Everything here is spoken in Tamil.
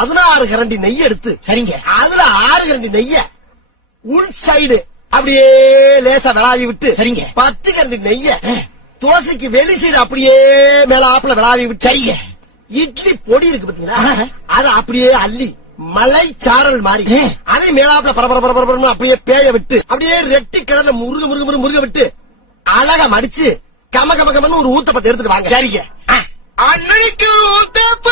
16 கரண்டி நெய் எடுத்து சரிங்க. அதுல 6 கரண்டி நெய்ய உள் சைடு அப்படியே லேசா விளாவி விட்டு சரிங்க. 10 கரண்டி நெய்ய தோசைக்கு வெளி சைடு அப்படியே மேலாப்புல விளாவி விட்டு சரிங்க. இட்லி பொடி இருக்கு பாத்தீங்களா, அத அப்படியே அள்ளி மலை சாரல் மாதிரி அதை மேலாப்புல பரபர அப்படியே பேய விட்டு அப்படியே ரெட்டி கடல முருக விட்டு அழகா மடிச்சு கம கம கமன்னு ஒரு ஊத்தப்பத்தை எடுத்துட்டு வாங்க. சரிங்க. அன்னைக்கு ஊத்தப்ப